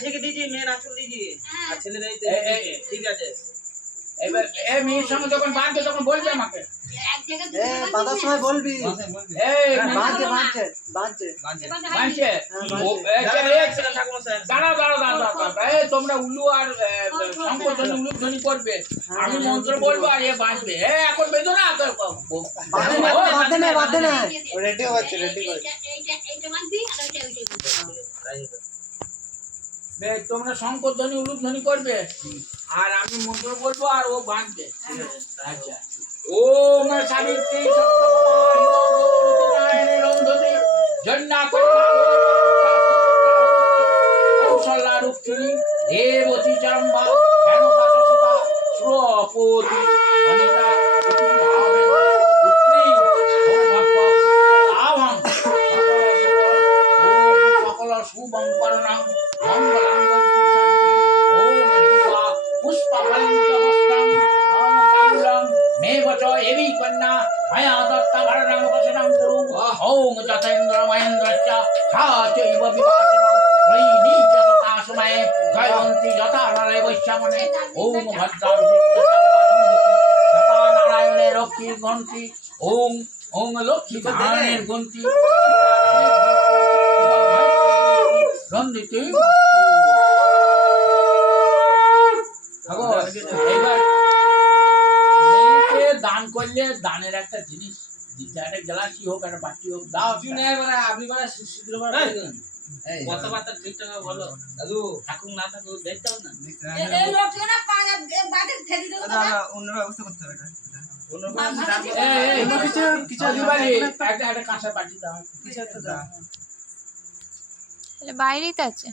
ठीक है दीजिए, मेरा आंचल दीजिए। अच्छा नहीं ठीक है। এবার মেয়ের সঙ্গে যখন বাঁধবে তখন বলবে আমাকে বাঁধার সময় বলবি বাঁধছে বাঁধছে বাঁধছে বাঁধছে দাঁড়াও তোমরা উলু আর শঙ্করধ্বনি উলুধ্বনি করবে, আমি মন্ত্র বলবো আর এ বাঁধবে। এখন বেঁধো না বাঁধে না রেডি হচ্ছে রেডি করে তোমরা শঙ্করধ্বনি উলুধ্বনি করবে আর আমি মন্ত্র বলবো আর ও বাঁধবে। আচ্ছা ওম সাবিত্রী সত্যভামাহিমগৌরুতনায়নে কৌশল্যা রুক্মিণী দেবতী চাম্বা জ্ঞানকাচসুতা শ্রপতি অনিতা পুত্রী আহং সকল শুভং করণং মঙ্গলাং পুষ্পফলং মেবচ এবি কন্যা মায়া দত্তা ভরণং বসনং কুরু ওম যথেন্দ্র মহেন্দ্রশ্চ সা চৈব বিভাসনং রৈণী চ তথা সময়ে জয়ন্তী যথা নরে বৈশ্যামনে ওম ভদ্রাভিষিক্ত যথা নারায়ণে লক্ষ্মীর গন্তি ওম ওম লক্ষ্মী ধারণের গন্তি রন্দিতে দান করলে দানের একটা জিনিস দিতে, একটা গ্লাসই হোক একটা বাটি হোক দাও। আপনি কথাবার্তা ঠিকঠাক বলো দাদু, থাকুক না থাকুক দেখতাম না। অন্য ব্যবস্থা করতে হবে একটা কাঁচা বাটি দাও, বাইরেই তো আছে।